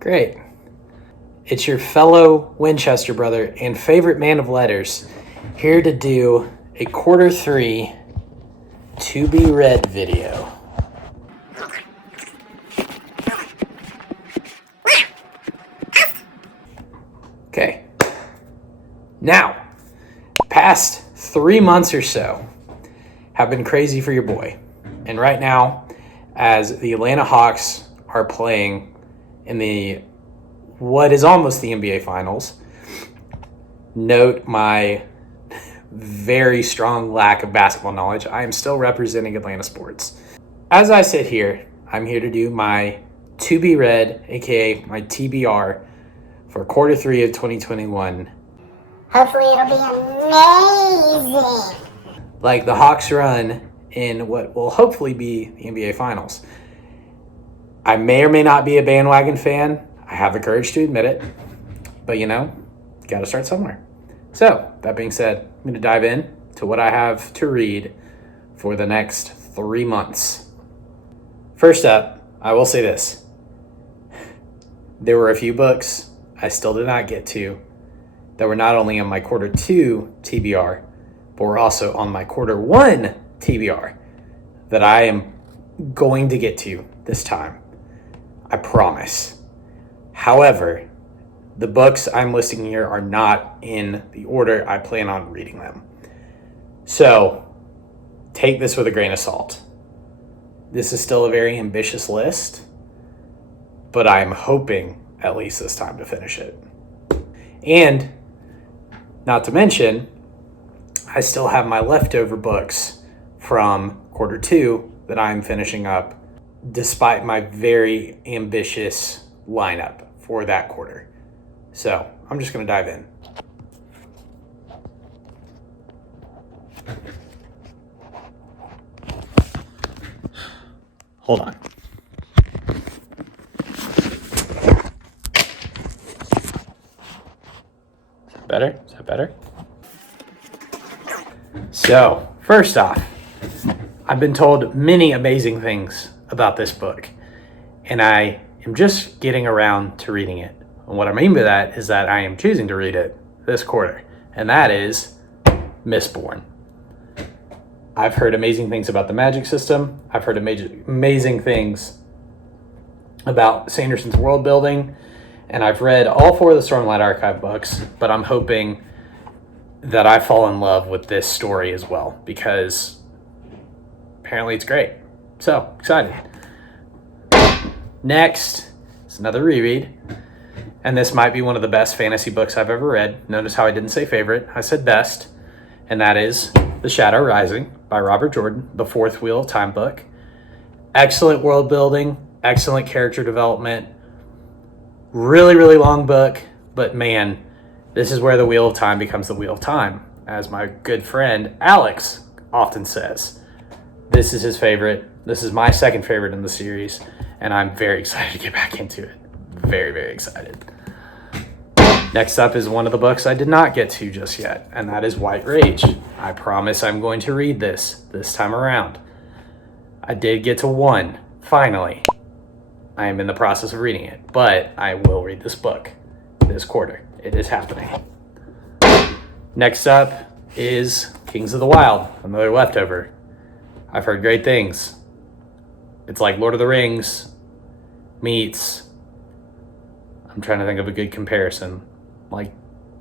Great. It's your fellow Winchester brother and favorite man of letters here to do a Q3 to be read video. Okay. Now, past 3 months or so have been crazy for your boy. And right now, as the Atlanta Hawks are playing in what is almost the NBA Finals, note my very strong lack of basketball knowledge. I am still representing Atlanta sports. As I sit here, I'm here to do my to be read, aka my TBR, for Q3 of 2021. Hopefully it'll be amazing. Like the Hawks run in what will hopefully be the NBA Finals. I may or may not be a bandwagon fan. I have the courage to admit it. But got to start somewhere. So, that being said, I'm going to dive in to what I have to read for the next 3 months. First up, I will say this. There were a few books I still did not get to that were not only on my Q2 TBR, but were also on my Q1 TBR that I am going to get to this time. I promise. However, the books I'm listing here are not in the order I plan on reading them. So, take this with a grain of salt. This is still a very ambitious list, but I'm hoping at least this time to finish it. And, not to mention, I still have my leftover books from Q2 that I'm finishing up despite my very ambitious lineup for that quarter. So I'm just going to dive in. Hold on. Is that better? So, first off, I've been told many amazing things about this book, and I am just getting around to reading it. And what I mean by that is that I am choosing to read it this quarter, and that is Mistborn. I've heard amazing things about the magic system. I've heard amazing things about Sanderson's world building, and I've read all 4 of the Stormlight Archive books, but I'm hoping that I fall in love with this story as well, because apparently it's great. So, excited. Next is another reread, and this might be one of the best fantasy books I've ever read. Notice how I didn't say favorite, I said best, and that is The Shadow Rising by Robert Jordan, the 4th Wheel of Time book. Excellent world building, excellent character development, really, really long book, but man, this is where the Wheel of Time becomes the Wheel of Time, as my good friend Alex often says. This is his favorite. This is my second favorite in the series, and I'm very excited to get back into it. Very, very excited. Next up is one of the books I did not get to just yet, and that is White Rage. I promise I'm going to read this time around. I did get to 1, finally. I am in the process of reading it, but I will read this book this quarter. It is happening. Next up is Kings of the Wild, another leftover. I've heard great things. It's like Lord of the Rings meets, I'm trying to think of a good comparison, like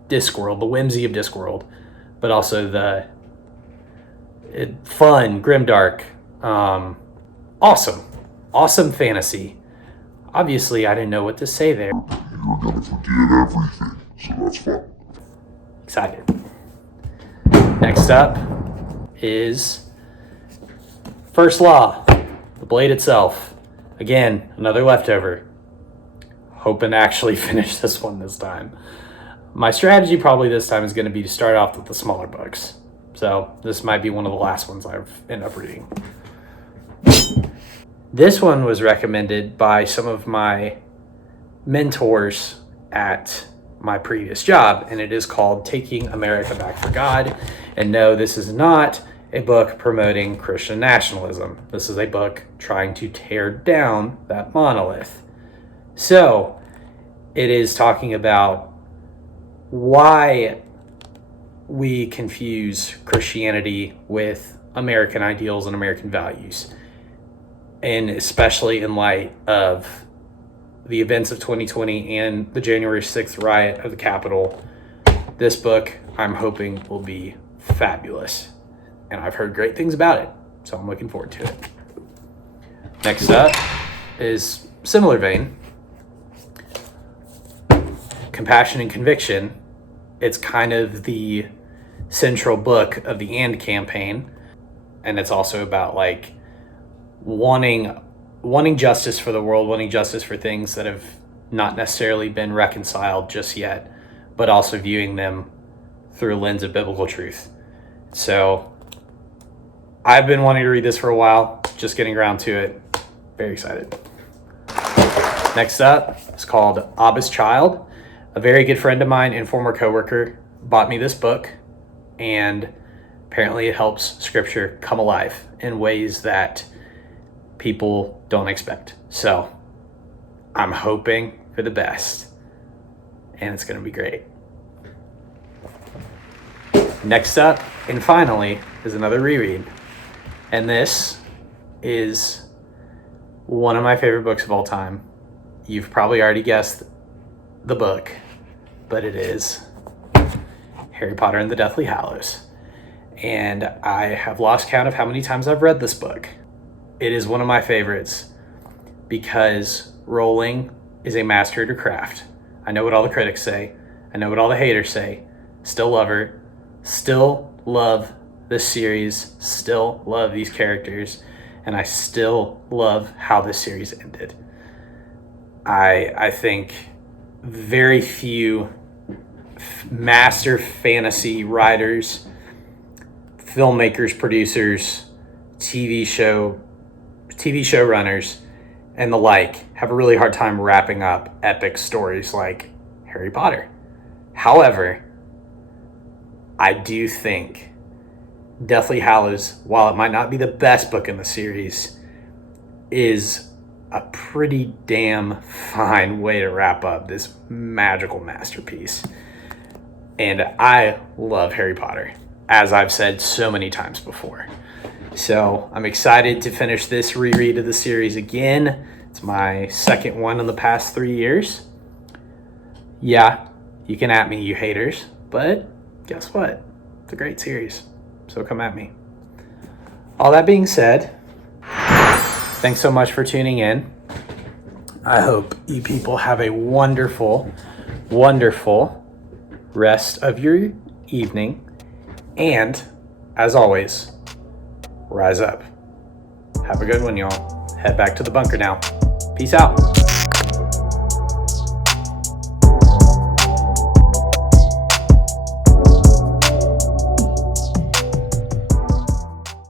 Discworld, the whimsy of Discworld, but also the fun, grimdark, awesome fantasy. Obviously, I didn't know what to say there. You're gonna forget everything, so that's fun. Excited. Next up is First Law, The Blade Itself. Again, another leftover. Hoping to actually finish this one this time. My strategy probably this time is going to be to start off with the smaller books. So this might be one of the last ones I end up reading. This one was recommended by some of my mentors at my previous job, and it is called Taking America Back for God. And no, this is not a book promoting Christian nationalism. This is a book trying to tear down that monolith. So it is talking about why we confuse Christianity with American ideals and American values, and especially in light of the events of 2020 and the January 6th riot of the Capitol. This book, I'm hoping, will be fabulous, and I've heard great things about it, so I'm looking forward to it. Next up is similar vein, Compassion and Conviction. It's kind of the central book of the AND campaign, and it's also about like wanting justice for the world, wanting justice for things that have not necessarily been reconciled just yet, but also viewing them through a lens of biblical truth. So I've been wanting to read this for a while, just getting around to it. Very excited. Next up is called Abba's Child. A very good friend of mine and former coworker bought me this book, and apparently it helps scripture come alive in ways that people don't expect. So I'm hoping for the best, and it's going to be great. Next up, and finally, is another reread. And this is one of my favorite books of all time. You've probably already guessed the book, but it is Harry Potter and the Deathly Hallows. And I have lost count of how many times I've read this book. It is one of my favorites because Rowling is a master at her craft. I know what all the critics say. I know what all the haters say. Still love her. Still love this series. Still love these characters. And I still love how this series ended. I think very few master fantasy writers, filmmakers, producers, TV showrunners, and the like have a really hard time wrapping up epic stories like Harry Potter. However, I do think Deathly Hallows, while it might not be the best book in the series, is a pretty damn fine way to wrap up this magical masterpiece. And I love Harry Potter, as I've said so many times before. So I'm excited to finish this reread of the series again. It's my second one in the past 3 years. Yeah, you can at me, you haters, but guess what? It's a great series, so come at me. All that being said, thanks so much for tuning in. I hope you people have a wonderful, wonderful rest of your evening. And as always, rise up. Have a good one, y'all. Head back to the bunker now. Peace out.